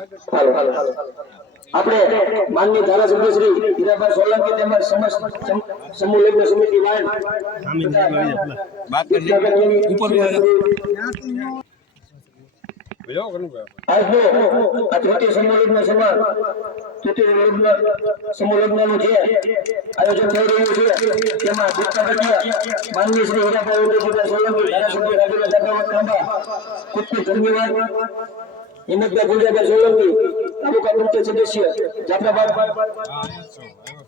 હાલો આપણે માનની ધારાસભ્ય શ્રી હીરાભાઈ સોલંકી તેમજ સમસ્ત સમૂહ લગ્ન સમિતિ વાન આજનો આ તૃતીય સમૂહ લગ્ન તૃતીય લગ્ન સમૂહ જે આયોજન થઈ રહ્યું છે તેમાં ભૂતકાળના માનનીય શ્રી હીરાભાઈ ઉદયભાઈ સોલંકી ધારાસભ્ય રાજુલા જાદવ ખાંભા કુટની ધન્યવાદ. હિંમતભાઈ ગુજરાત સોલંકી તાલુકા મુખ્ય સદસ્ય, જાફરાબાદ.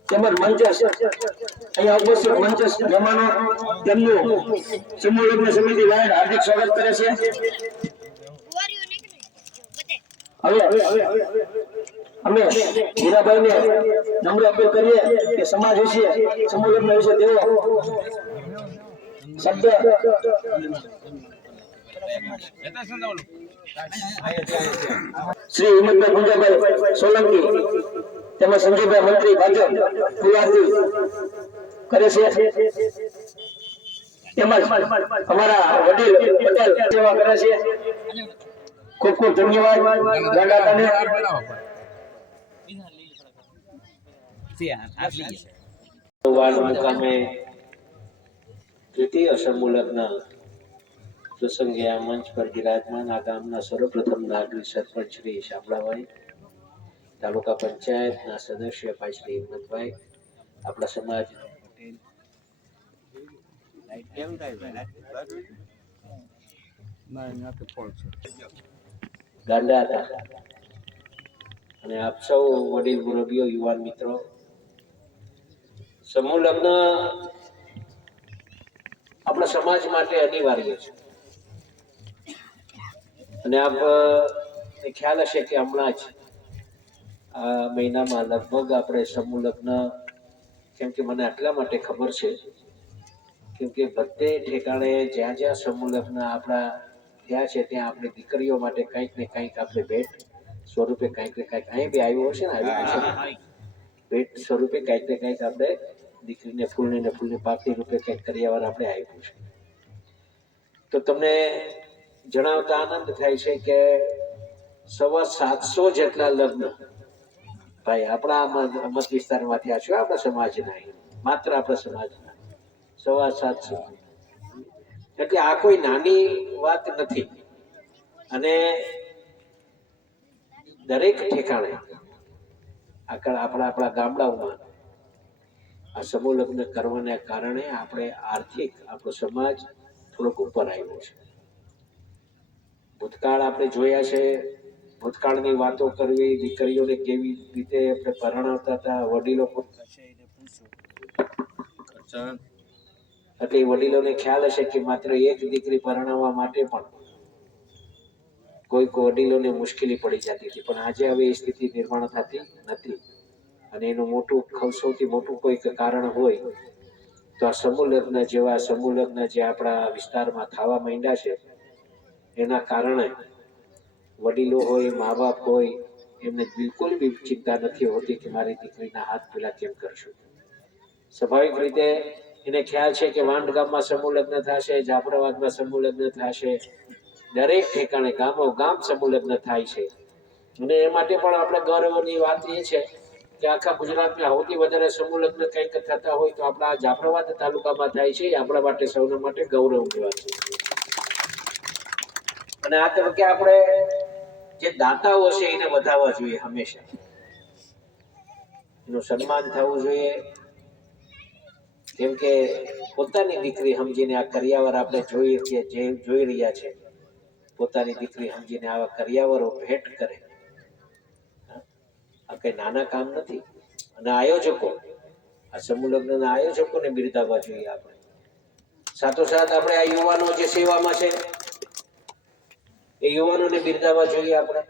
તેમજ મંચસ. અહીંયા ઉપસ્થિત મંચસ મહેમાનો તેમનું સમૂહ લગ્ન સમિતિ વાયડ હાર્દિક સ્વાગત કરે છે. હવે અમે હીરાભાઈને નમ્ર અપીલ કરીએ કે સમાજ વિશે, સમૂહ લગ્ન વિશે તેઓ શબ્દ શ્રી હિંમતભાઈ ગુંજાભાઈ સોલંકી, તેમજ સંજયભાઈ મંત્રી ભાજપ ફુલારજી કરે છે. તેમજ અમારા વડીલ પટેલ સેવા કરે છે. ખૂબ ખૂબ ધન્યવાદ. ગાંડાતાને વાડ મુકામે પ્રસંગે આ મંચ પર બિરાજમાન આ ગામના સર્વપ્રથમ નાગરિક સરપંચ શ્રી શામળાભાઈ, તાલુકા પંચાયતના સદસ્ય ભાઈ શ્રી હિંમતભાઈ, આપણા સમાજ. ગાંડા હતા. અને આપ સૌ વડીલ મુરબીઓ યુવાન મિત્રો, સમૂહ લગ્ન આપણા સમાજ માટે અનિવાર્ય છે. અને આપ ખ્યાલ હશે કે હમણાં જ આ મહિનામાં લગભગ આપણે સમૂહ લગ્ન કેમ કે મને આટલા માટે ખબર છે કેમ કે બધે ઠેકાણે જ્યાં જ્યાં સમૂહ લગ્ન આપણા થયા છે ત્યાં આપણે દીકરીઓ માટે કંઈક ને કંઈક આપણે ભેટ સ્વરૂપે કંઈક ને કંઈક અહીં બી આવ્યું હશે ને આવી ભેટ સ્વરૂપે કંઈક ને કંઈક આપણે દીકરીને ફૂલને ને પાકી રૂપે કંઈક કર્યાવાર આપણે આપ્યું છે. તો તમને જણાવતા આનંદ થાય છે કે સવા સાતસો જેટલા લગ્ન. ભાઈ, આપણા મત વિસ્તારમાંથી વિસ્તારમાં થયા છે આપણા સમાજના. માત્ર આપણા સમાજના. સવા સાતસો. એટલે આ કોઈ નાની વાત નથી. અને દરેક ઠેકાણે આકળ આપણા આપણા ગામડાઓમાં આ સમૂહ લગ્ન કરવાને કારણે આપણે આર્થિક આપણો સમાજ થોડોક ઉપર આવ્યો છે. ભૂતકાળ આપણે જોયા છે. ભૂતકાળની વાતો કરવી, દીકરીઓને કેવી રીતે આપણે પરણાવતા હતા, વડીલો એટલે વડીલોને ખ્યાલ હશે કે માત્ર એક દીકરી પરણાવવા માટે પણ કોઈક વડીલોને મુશ્કેલી પડી જતી હતી. પણ આજે હવે એ સ્થિતિ નિર્માણ થતી નથી. અને એનું મોટું ખવસોથી સૌથી મોટું કોઈક કારણ હોય તો આ સમૂહ લગ્ન જેવા, સમૂહ લગ્ન જે આપણા વિસ્તારમાં થવા માંડ્યા છે એના કારણે વડીલો હોય મા બાપ હોય, એમને બિલકુલ બી ચિંતા નથી હોતી કે મારી દીકરીના હાથ પેલા કેમ કરશું. સ્વાભાવિક રીતે એને ખ્યાલ છે કે વાંડ ગામમાં સમૂહ લગ્ન થશે, જાફરાબાદમાં સમૂહ લગ્ન થશે, દરેક ઠેકાણે ગામો ગામ સમૂહ લગ્ન થાય છે. અને એ માટે પણ આપણે ગૌરવની વાત એ છે કે આખા ગુજરાતમાં સૌથી વધારે સમૂહ લગ્ન કંઈક થતા હોય તો આપણા જાફરાબાદ તાલુકામાં થાય છે, એ આપણા માટે સૌના માટે ગૌરવની વાત છે. અને આ તબક્કે આપણે જે દાતાઓ છે એને વધાવવા જોઈએ હંમેશા. એનું સન્માન થવું જોઈએ. કેમ કે પોતાની દીકરી સમજીને આ કરિયાવર આપણે જોઈ છીએ જે જોઈ રહ્યા છે. પોતાની દીકરી સમજીને આવા કરિયાવરો ભેટ કરે. આ કઈ નાના કામ નથી. અને આયોજકો, આ સમૂહ લગ્નના આયોજકોને બિરદાવવા જોઈએ આપણે. સાથોસાથ આપણે આ યુવાનો જે સેવામાં છે એ યુવાનોને બિરદાવવા જોઈએ આપણે.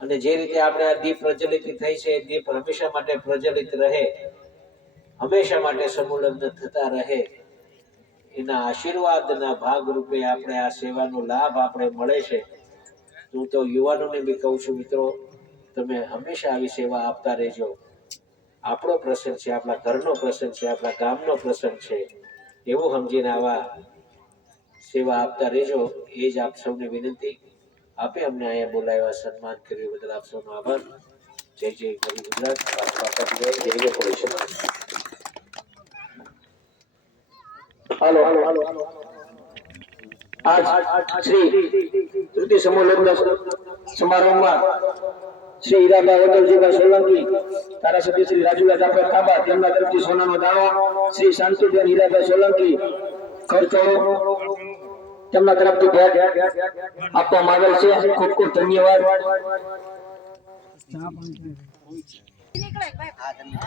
અને જે રીતે આપણે આ દીપ પ્રજ્વલિત થઈ છે, એ દીપ હંમેશા માટે પ્રજ્વલિત રહે. હંમેશા માટે સમુલગ્ન થતા રહે. એના આશીર્વાદના ભાગ રૂપે આપણે આ સેવાનો લાભ આપણે મળે છે. હું તો યુવાનોને બી કહું છું, મિત્રો, તમે હંમેશા આવી સેવા આપતા રહેજો. આપણો પ્રસંગ છે, આપણા ઘરનો પ્રસંગ છે, આપણા ગામનો પ્રસંગ છે. એવું સમજીને આવા સેવા આપતા રહેજો. એ જ આપ સૌને વિનંતી આપે અમને અહીંયા બોલાવ્યા, સન્માન કર્યું. બદલ આપ સૌનો આભાર. જય જય ગરી ગુજરાત. આજ શ્રી તૃતીય સમૂહ લગ્ન સમારોહમાં શ્રી હીરાબા વડલજીભાઈ સોલંકી, ધારાસભ્ય શ્રી રાજુલા જાફર કાબા તેમના તરફથી સોનાનો દાણો શ્રી શાંતિબેન હીરાભાઈ સોલંકી ખર્ચોળો તેમના તરફથી ભેટ આપવામાં આવેલ છે ખૂબ ખૂબ ધન્યવાદ નીકળે ભાઈ હાલો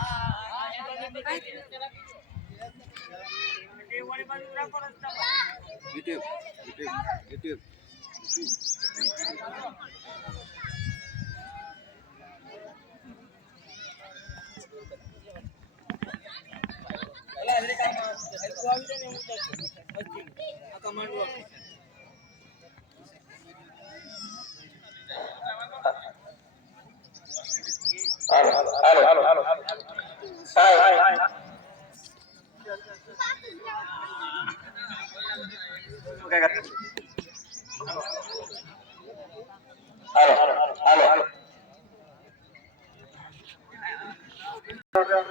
હાલો હાલો હાલો હાય હાલો હાલો હાલો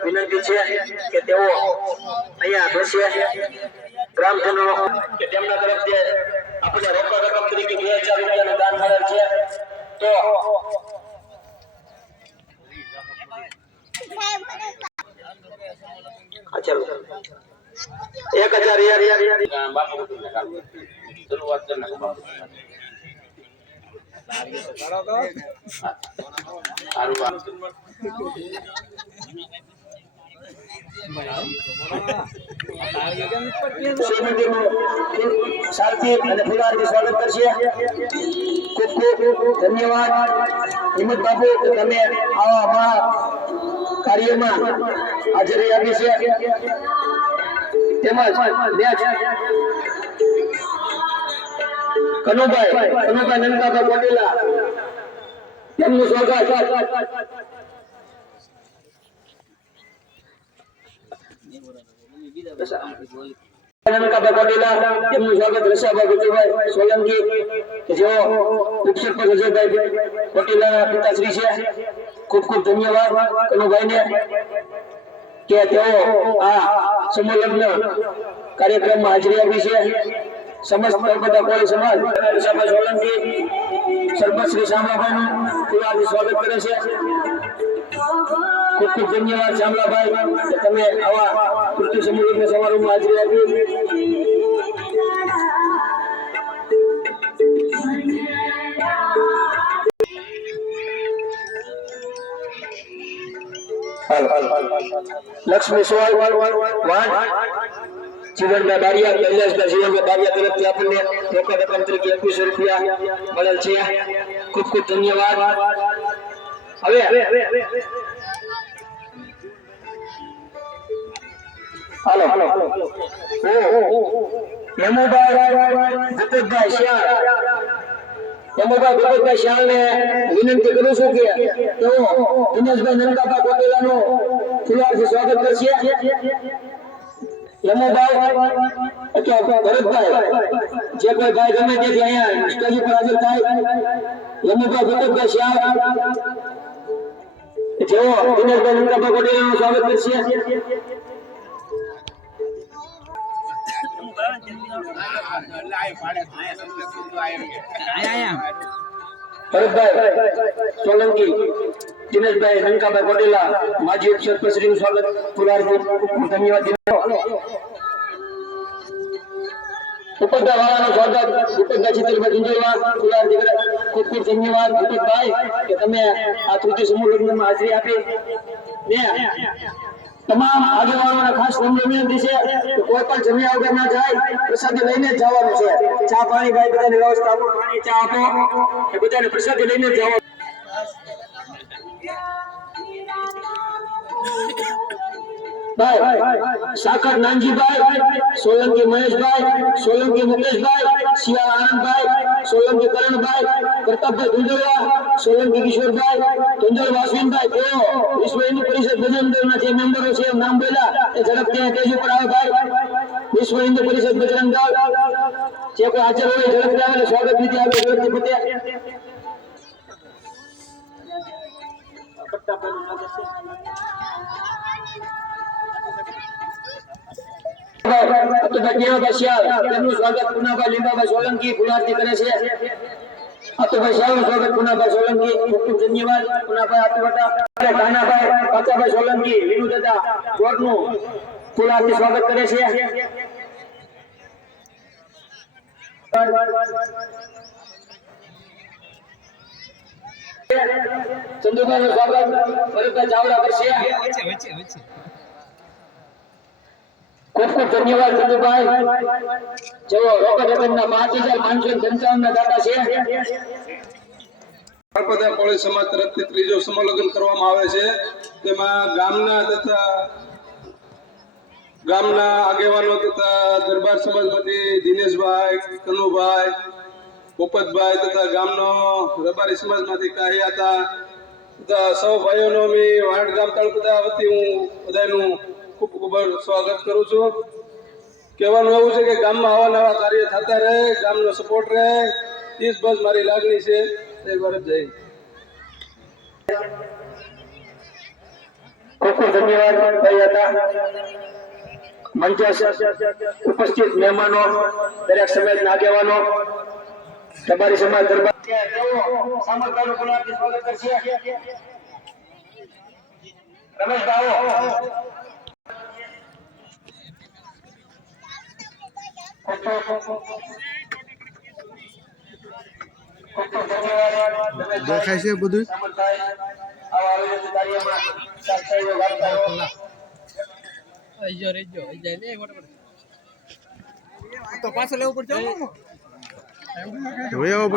વિનંતી છે કે તેઓ અહીંયા બેસે ગ્રામજનો કે તેમના તરફથી આપણે રોકડ રકમ તરીકે બે હજાર રૂપિયાનું દાન મળેલ છે. તો ચાલો. એક હજાર યાર યાર યાર કાર્યમાં હાજરી આપી છે. તેમજ નેક્સ્ટ કનુભાઈ કનુભાઈ નંદકાભાઈ પટેલા તેમનું સ્વાગત નંદકાભાઈ પટેલા તેમનું સ્વાગત રસાભાઈ ગુજુભાઈ સોલંકી કે જેઓ ઉપસરપંચ અજયભાઈ પટેલાના પિતાશ્રી છે ખૂબ ખૂબ ધન્યવાદ કનુભાઈને કે તેઓ આ સમૂહ કાર્યક્રમમાં હાજરી આપી છે સમસ્ત બધા કોળી સમાજ રસાભાઈ સોલંકી સરપંચ શ્રી શામલાભાઈનું ફુલાથી સ્વાગત કરે છે ખૂબ ખૂબ ધન્યવાદ શામલાભાઈ કે તમે આવા કૃત્ય સમૂહ સમારોહમાં હાજરી આપી લક્ષ્મી સોળ વાન જીવનભાઈ બારિયા બારિયા તરફથી આપણને રોકડ રકમ તરીકે રૂપિયા મળેલ છે. ખૂબ ખૂબ ધન્યવાદ. હવે હાલો હાલો. હેમુભાઈ દીપકભાઈ શ્યાળ યમુભાઈ દીપકભાઈ શ્યાળ ને વિનંતી કરું છું કે તો દિનેશભાઈ નંદાભાઈ કોટેલાનું ફુલારથી સ્વાગત કરશે. યમુભાઈ ભરતભાઈ, જે કોઈ ભાઈ ગમે તે અહીંયા સ્ટેજ થાય. યમુભાઈ ભરતભાઈ શ્યામ, જેઓ દિનેશભાઈ નંદાભાઈ કોટેલાનું સ્વાગત કરશે. ભરતભાઈ સોલંકી સ્વાગત પુરારથી ધન્યવાદ. તમે આ તૃતીય સમૂહ લગ્નમાં હાજરી આપી તમામ આગેવાનોને ખાસ નમ્ર વિનંતી છે કે કોઈ પણ જમ્યા વગર ના જાય, પ્રસાદી લઈને જ જવાનું છે. ચા પાણી ભાઈ બધાની વ્યવસ્થા પાણી ચા આપો, એ બધાને પ્રસાદી લઈને જ જવાનું ભાઈ, સાકર નાનજીભાઈ, સોલંકી મહેશભાઈ, સોલંકી મુકેશભાઈ, શિયા આનંદભાઈ, સોલંકી કરણભાઈ, પ્રતાપભાઈ ધુંજળવા સોલંકી કિશોરભાઈ, ધુંજળ વાસવીનભાઈ, તેઓ વિશ્વ હિન્દુ પરિષદ બજરંગદળના જે મેમ્બરો છે, એમ નામ બોલ્યા, એ ઝડપ ત્યાં તેજ ઉપર આવે ભાઈ. વિશ્વ હિન્દુ પરિષદ ભજન બજરંગદળ જે કોઈ હાજર હોય ઝડપ ત્યાં સ્વાગત વિધિ આવે ઝડપથી પતે. પ્રતાપભાઈ અતુભાઈ બસિયા તેમનું સ્વાગત પુનાભાઈ લીંબાભાઈ સોલંકી ફુલારતી કરે છે. અતુભાઈ શાહનું સ્વાગત પુનાભાઈ સોલંકી. ખૂબ ખૂબ ધન્યવાદ. પુનાભાઈ અતુભટા અને કાનાભાઈ કાકાભાઈ સોલંકી, વિનુ દાદા કોટનું ફુલારતી સ્વાગત કરે છે. ચંદુભાઈનું સ્વાગત. ભરતભાઈ ચાવડા કરશે. ખૂબ ખૂબ ધન્યવાદ ચંદુભાઈ જેઓ રોકડ રકમના પાંચ હજાર પાંચસો ના દાતા છે. નર્મદા કોળી સમાજ તરફથી ત્રીજો સમાલોચન કરવામાં આવે છે. તેમાં ગામના તથા ગામના આગેવાનો તથા દરબાર સમાજમાંથી દિનેશભાઈ, કનુભાઈ, પોપતભાઈ તથા ગામનો રબારી સમાજમાંથી કાહ્યા હતા. તથા સૌ ભાઈઓનો મેં વાડ ગામ તળપદા વતી હું બધાનું ખૂબ ખૂબ સ્વાગત કરું છું. કહેવાનું એવું છે કે ગામમાં આવા નવા કાર્ય થતા રહે ગામનો સપોર્ટ રહે. તીસ બસ મારી લાગણી છે. જય ભારત જય ખૂબ ખૂબ ધન્યવાદ. ભાઈ હતા. મંચે ઉપસ્થિત મહેમાનો દરેક સમાજના આગેવાનો તમારી સમાજ દરબાર. રમેશ ગુલાબથી સ્વાગત કરશે રમેશભાઈ આવો. દેખાય છે બધું? આયોજન કાર્યમાં સાક્ષીઓ વાર્તાઓ જોઈ આવો?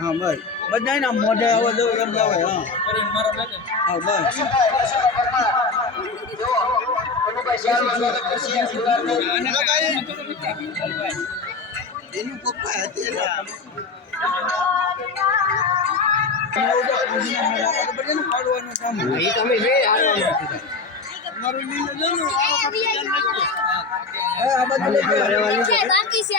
હા બસ. બધા ના મોઢે આવો દઉં એમ લાવે હા. હા બસ. એનું પપ્પા હતા બાકી છે